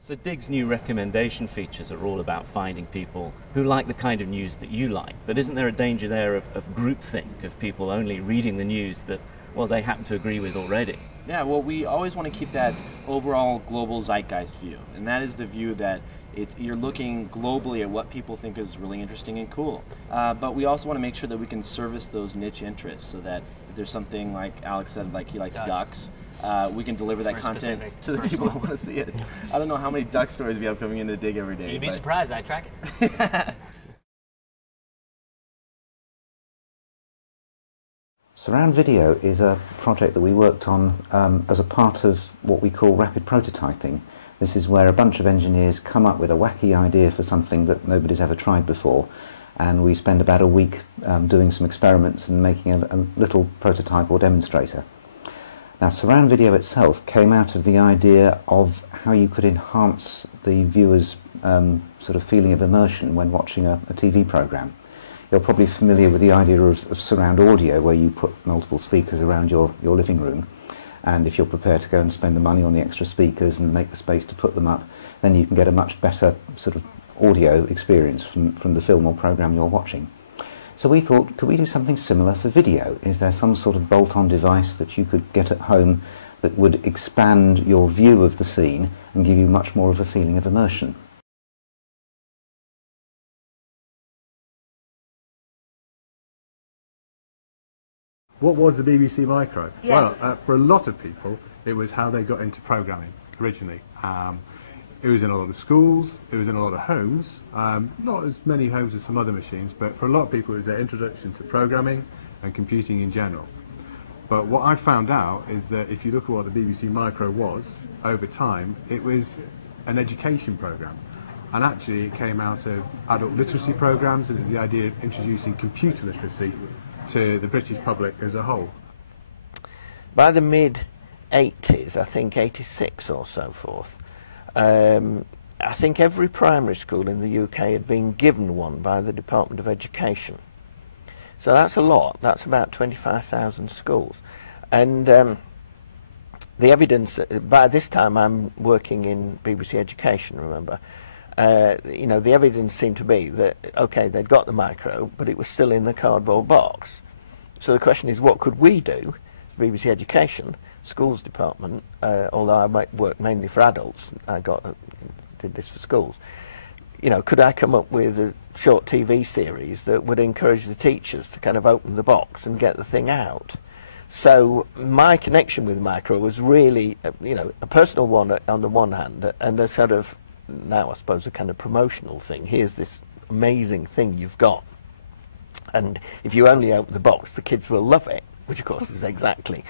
So Dig's new recommendation features are all about finding people who like the kind of news that you like, but isn't there a danger there of groupthink, of people only reading the news that, well, they happen to agree with already? Yeah, well, we always want to keep that overall global zeitgeist view, and that is the view that you're looking globally at what people think is really interesting and cool. But we also want to make sure that we can service those niche interests, so that if there's something like Alex said, like he likes ducks, we can deliver that content to the people who want to see it. I don't know how many duck stories we have coming into Dig every day. You'd be surprised, I track it. Surround Video is a project that we worked on as a part of what we call rapid prototyping. This is where a bunch of engineers come up with a wacky idea for something that nobody's ever tried before, and we spend about a week doing some experiments and making a little prototype or demonstrator. Now, Surround Video itself came out of the idea of how you could enhance the viewer's sort of feeling of immersion when watching a TV program. You're probably familiar with the idea of surround audio, where you put multiple speakers around your living room, and if you're prepared to go and spend the money on the extra speakers and make the space to put them up, then you can get a much better sort of audio experience from the film or program you're watching. So we thought, could we do something similar for video? Is there some sort of bolt-on device that you could get at home that would expand your view of the scene and give you much more of a feeling of immersion? What was the BBC Micro? Yes. Well, for a lot of people, it was how they got into programming originally. It was in a lot of schools, it was in a lot of homes, not as many homes as some other machines, but for a lot of people it was their introduction to programming and computing in general. But what I found out is that if you look at what the BBC Micro was, over time, it was an education program. And actually it came out of adult literacy programs, and it was the idea of introducing computer literacy to the British public as a whole. By the mid-80s, I think 86 or so forth, I think every primary school in the UK had been given one by the Department of Education. So that's a lot. That's about 25,000 schools. And the evidence, by this time I'm working in BBC Education, remember, you know, the evidence seemed to be that, okay, they'd got the micro, but it was still in the cardboard box. So the question is, what could we do, BBC Education, schools department, although I might work mainly for adults, did this for schools, you know, could I come up with a short TV series that would encourage the teachers to kind of open the box and get the thing out? So my connection with micro was really, you know, a personal one on the one hand, and a sort of, now I suppose, a kind of promotional thing. Here's this amazing thing you've got, and if you only open the box, the kids will love it, which of course is exactly,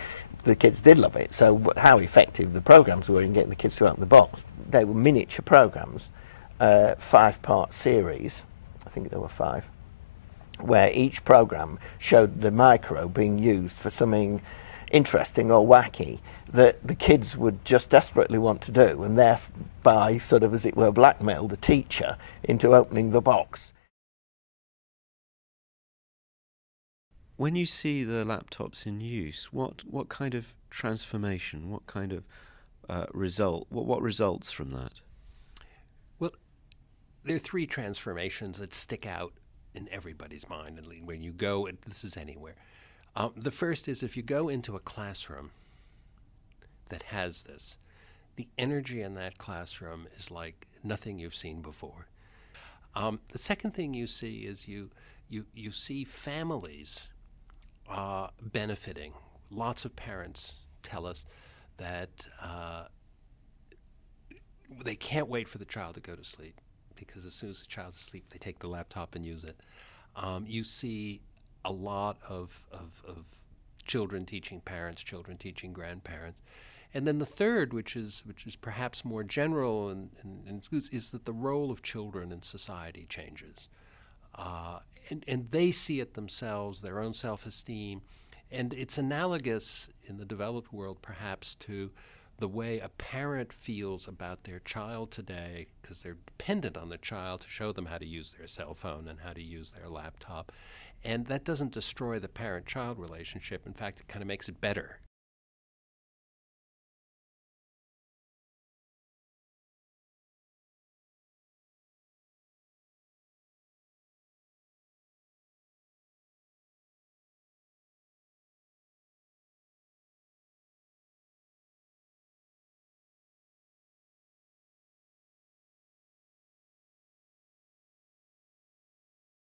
the kids did love it. So how effective the programs were in getting the kids to open the box. They were miniature programs, 5-part series, I think there were 5, where each program showed the micro being used for something interesting or wacky that the kids would just desperately want to do, and thereby sort of, as it were, blackmail the teacher into opening the box. When you see the laptops in use, what kind of transformation, what kind of result, what results from that? Well, there are 3 transformations that stick out in everybody's mind, and when you go, and this is anywhere. The first is, if you go into a classroom that has this, the energy in that classroom is like nothing you've seen before. The second thing you see is you see families benefiting. Lots of parents tell us that they can't wait for the child to go to sleep, because as soon as the child's asleep, they take the laptop and use it. You see a lot of children teaching parents, children teaching grandparents. And then the third, which is perhaps more general and is that the role of children in society changes. And they see it themselves, their own self-esteem. And it's analogous in the developed world perhaps to the way a parent feels about their child today, because they're dependent on the child to show them how to use their cell phone and how to use their laptop. And that doesn't destroy the parent-child relationship. In fact, it kind of makes it better.